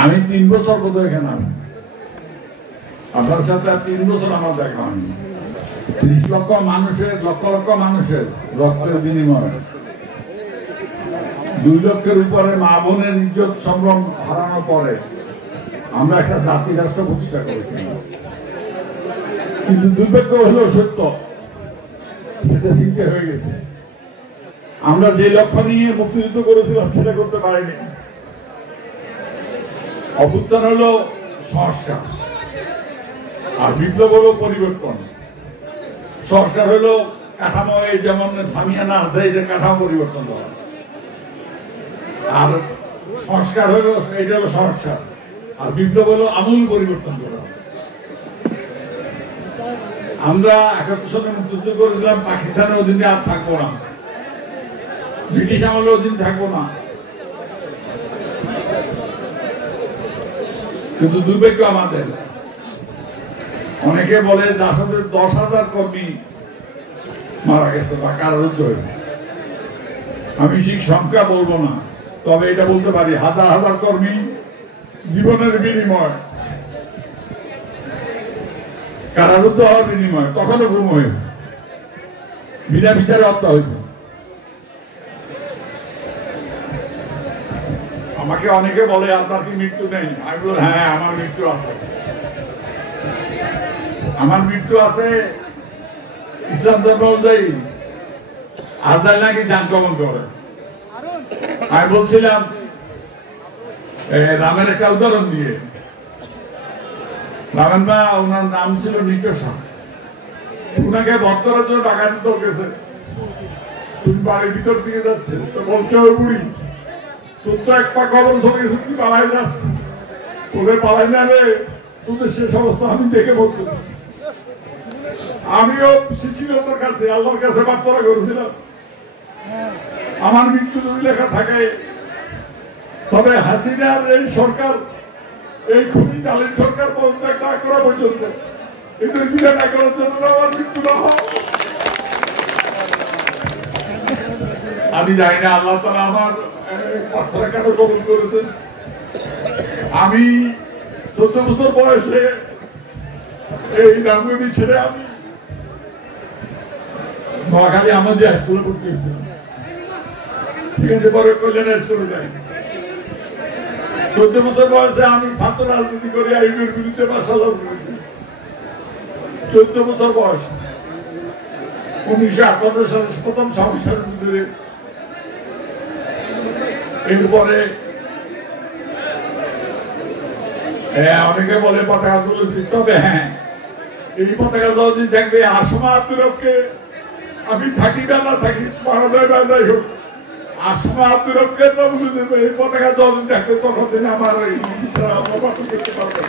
আমি 3 বছর বোধহয় এখানে আমি আপনার সাথে 3 বছর আমার দেখা হয়নি। 30 লক্ষ মানুষের লক্ষ লক্ষ মানুষের রক্তের বিনিময়ে 2 লক্ষের উপরে মা বোনের ইজ্জত সম্ভ্রম হারানোর পরে আমরা একটা জাতি রাষ্ট্র প্রতিষ্ঠা করেছি। কিন্তু দুর্ভাগ্য হলো সত্য, সেটা চিন্তা হয়ে গেছে। আমরা যে লক্ষ্য নিয়ে মুক্তিযুদ্ধ করেছিলাম সেটা করতে পারিনি। অভ্যুত্থান হলো সংস্কার, আর বিপ্লব হলো পরিবর্তন। সংস্কার হলো কাঠামো, যেমন সামিয়ানা আছে, এটা কাঠামো পরিবর্তন করা, আর সংস্কার হলো এটা হলো সংস্কার, আর বিপ্লব হলো আমূল পরিবর্তন করা। আমরা 71 সালে মুক্তিযুদ্ধ করেছিলাম, পাকিস্তানের অধীনে আর থাকবো না, ব্রিটিশ আমলের অধীন থাকবো না। কিন্তু দুর্ভাগ্য আমাদের, অনেকে বলে জাসদের 10,000 কর্মী মারা গেছে বা কারারুদ্ধ হয়েছে। আমি ঠিক সংখ্যা বলবো না, তবে এটা বলতে পারি হাজার হাজার কর্মী জীবনের বিনিময়, কারারুদ্ধ হওয়ার বিনিময়, কখনো গুম হয়েছে, বিনা বিচারে হত্যা হয়েছে। আমাকে অনেকে বলে আপনার কি মৃত্যু নেই? আমি বলি হ্যাঁ, আমার মৃত্যু আছে। আমার মৃত্যু আছে ইসলাম ধর্ম অনুযায়ী আজায় নাকি যান গমন করে। আমি বলছিলাম রামের একটা উদাহরণ দিয়ে, রামেন মা, ওনার নাম ছিল নিকষা, উনাকে ভক্তরা জন্য ডাকাতি দল গেছে, তুমি বাড়ির ভিতর দিকে যাচ্ছে, তো বলছে ওই বুড়ি তোর তো এক পা খবর চলে গেছে, তুই পালাই যাস, ওদের পালাই নেবে, তোদের শেষ অবস্থা আমি দেখে বলতে। আমিও শিশিরতার কাছে আল্লাহর কাছে প্রার্থনা করেছিলাম আমার মৃত্যু যদি লেখা থাকে, তবে হাসিনার এই সরকার, এই খুনি জালিম সরকার পদত্যাগ না করা পর্যন্ত, এদের বিনা না করার জন্য আমার মৃত্যু না হয়। আমি জানি না আল্লাহ তাআলা আমার প্রার্থনা কেন কবুল করেছেন। আমি 14 বছর বয়সে এই রামগতি ছেড়ে আমি নোয়াখালী আমাদের স্কুলে ভর্তি হয়েছিলাম, ঠিক আছে, পরে কল্যাণ স্কুলে যাই। 14 বছর বয়সে আমি ছাত্র রাজনীতি করে আইনের বিরুদ্ধে মাসাল্লাহ করেছি। 14 বছর বয়স, 1958 সালে প্রথম সংস্কার যুদ্ধে। এরপরে অনেকে বলে পতাকা তুলেছি, তবে হ্যাঁ, এই পতাকা যতদিন থাকবে আসমা আব্দুরকে আমি থাকি বা না থাকি, বাংলাদেশ যাই হোক, আসমা আব্দুরকে এই পতাকা যতদিন থাকবে ততদিন আমার এই করতে পারবে।